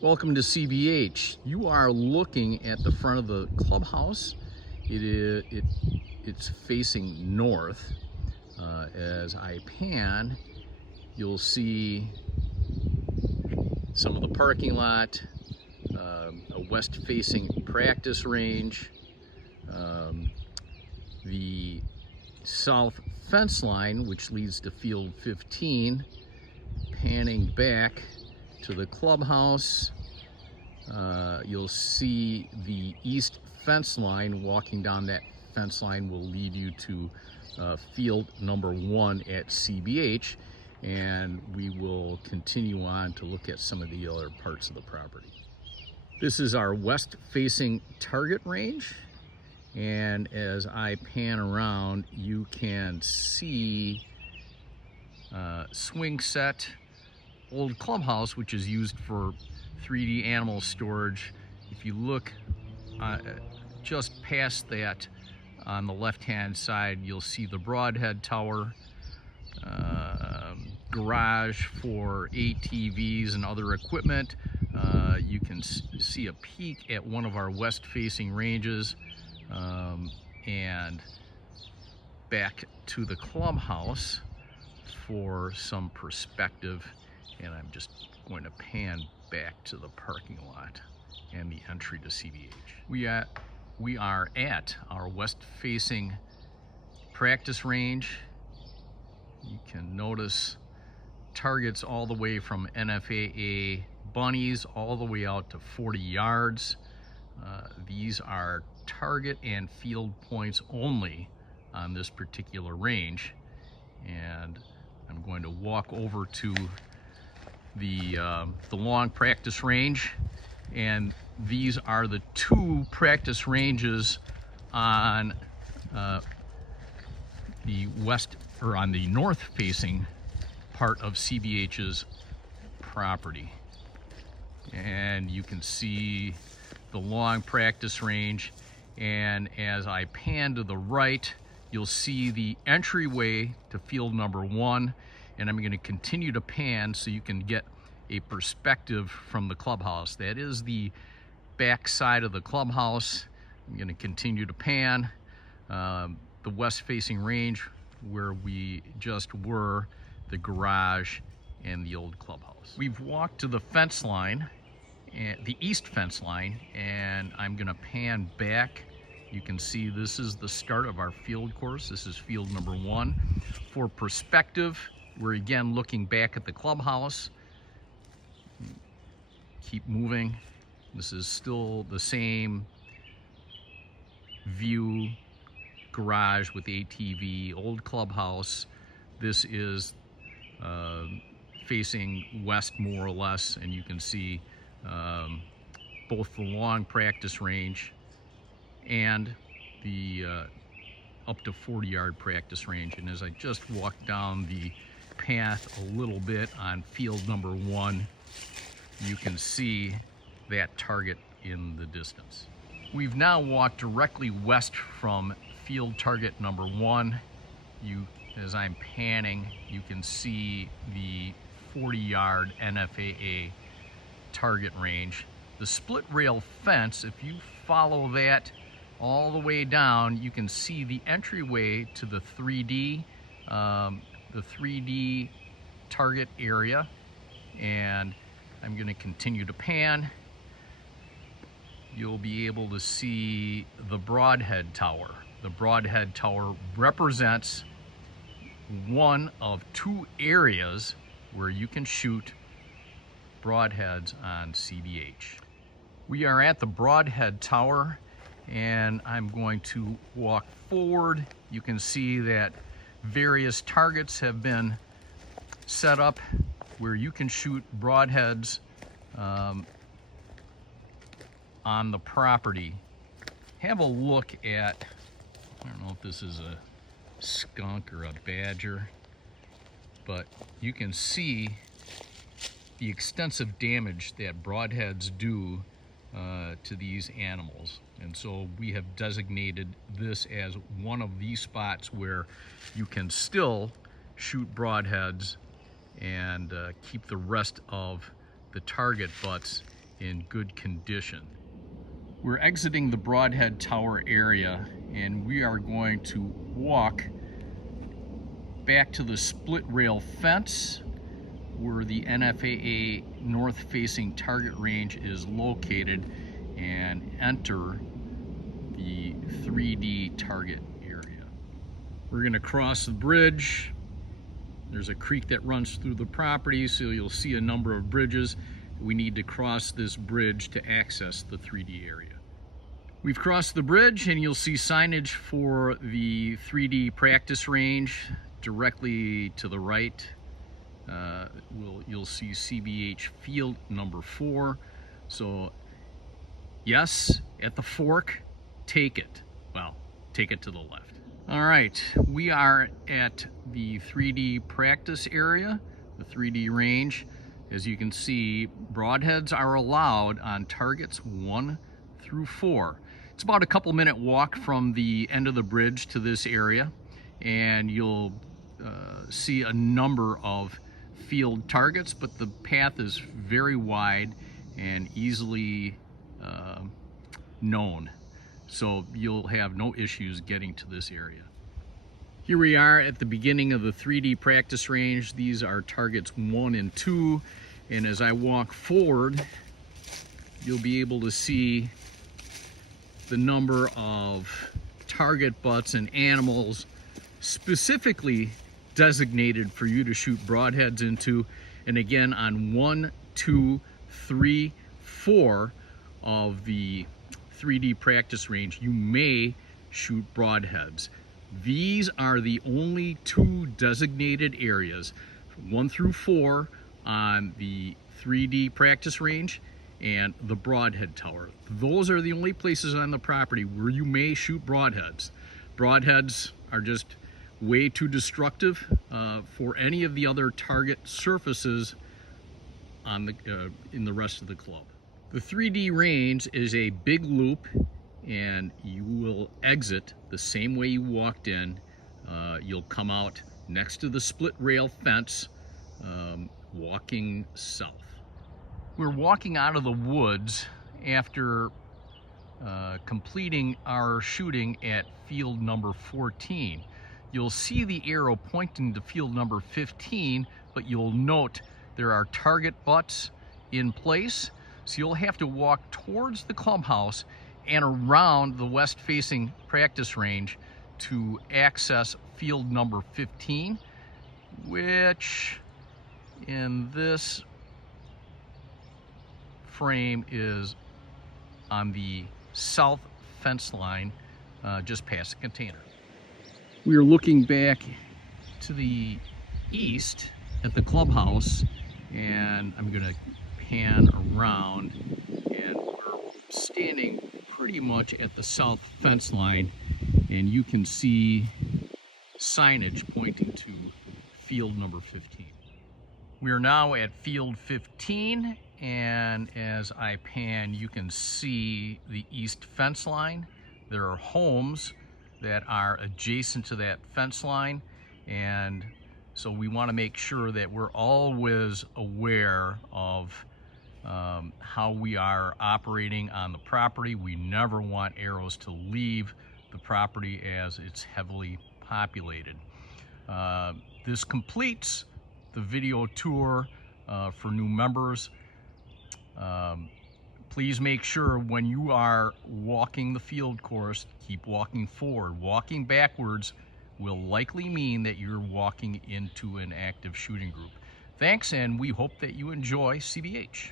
Welcome to CBH. You are looking at the front of the clubhouse. It's facing north. As I pan, you'll see some of the parking lot, a west-facing practice range, the south fence line, which leads to field 15. Panning back to the clubhouse, you'll see the east fence line. Walking down that fence line will lead you to field number 1 at CBH, and we will continue on to look at some of the other parts of the property. This is our west facing target range, and as I pan around, you can see swing set, old clubhouse, which is used for 3D animal storage. If you look just past that on the left-hand side, you'll see the Broadhead Tower, garage for ATVs and other equipment. You can see a peek at one of our west-facing ranges, and back to the clubhouse for some perspective. And I'm just going to pan back to the parking lot and the entry to CBH. We are at our west-facing practice range. You can notice targets all the way from NFAA bunnies all the way out to 40 yards. These are target and field points only on this particular range. And I'm going to walk over to the long practice range, and these are the 2 practice ranges on the west, or on the north facing part of CBH's property. And you can see the long practice range, and as I pan to the right, you'll see the entryway to field number 1. And I'm going to continue to pan so you can get a perspective from the clubhouse. That is the back side of the clubhouse. I'm going to continue to pan the west-facing range where we just were, the garage and the old clubhouse. We've walked to the fence line, the east fence line, and I'm going to pan back. You can see this is the start of our field course. This is field number 1. For perspective, we're again looking back at the clubhouse. Keep moving. This is still the same view, garage with ATV, old clubhouse. This is facing west more or less, and you can see both the long practice range and the up to 40-yard practice range. And as I just walked down the path a little bit on field number 1, you can see that target in the distance. We've now walked directly west from field target number 1. As I'm panning, you can see the 40-yard NFAA target range. The split rail fence, if you follow that all the way down, you can see the entryway to the 3D target area. And I'm going to continue to pan. You'll be able to see the Broadhead Tower. The Broadhead Tower represents one of 2 areas where you can shoot broadheads on CBH. We are at the Broadhead Tower, and I'm going to walk forward. You can see that various targets have been set up where you can shoot broadheads on the property. Have a look at, I don't know if this is a skunk or a badger, but you can see the extensive damage that broadheads do to these animals. And so we have designated this as one of these spots where you can still shoot broadheads and keep the rest of the target butts in good condition. We're exiting the Broadhead Tower area, and we are going to walk back to the split rail fence where the NFAA north-facing target range is located and enter the 3D target area. We're going to cross the bridge. There's a creek that runs through the property, so you'll see a number of bridges. We need to cross this bridge to access the 3D area. We've crossed the bridge, and you'll see signage for the 3D practice range directly to the right. You'll see CBH field number 4. So yes, at the fork, take it. Well, take it to the left. All right, we are at the 3D practice area, the 3D range. As you can see, broadheads are allowed on targets 1 through 4. It's about a couple minute walk from the end of the bridge to this area, and you'll see a number of field targets, but the path is very wide and easily known, so you'll have no issues getting to this area. Here we are at the beginning of the 3D practice range. These are targets 1 and 2, and as I walk forward, you'll be able to see the number of target butts and animals specifically designated for you to shoot broadheads into. And again, on 1, 2, 3, 4 of the 3D practice range, you may shoot broadheads. These are the only 2 designated areas, 1 through 4 on the 3D practice range and the Broadhead Tower. Those are the only places on the property where you may shoot broadheads. Broadheads are just way too destructive for any of the other target surfaces on the in the rest of the club. The 3D range is a big loop, and you will exit the same way you walked in. You'll come out next to the split rail fence, walking south. We're walking out of the woods after completing our shooting at field number 14. You'll see the arrow pointing to field number 15, but you'll note there are target butts in place, so you'll have to walk towards the clubhouse and around the west-facing practice range to access field number 15, which in this frame is on the south fence line, just past the container. We are looking back to the east at the clubhouse, and I'm going to pan around, and we're standing pretty much at the south fence line, and you can see signage pointing to field number 15. We are now at field 15, and as I pan, you can see the east fence line. There are homes that are adjacent to that fence line, and so we want to make sure that we're always aware of how we are operating on the property. We never want arrows to leave the property as it's heavily populated. This completes the video tour for new members. Please make sure when you are walking the field course, keep walking forward. Walking backwards will likely mean that you're walking into an active shooting group. Thanks, and we hope that you enjoy CBH.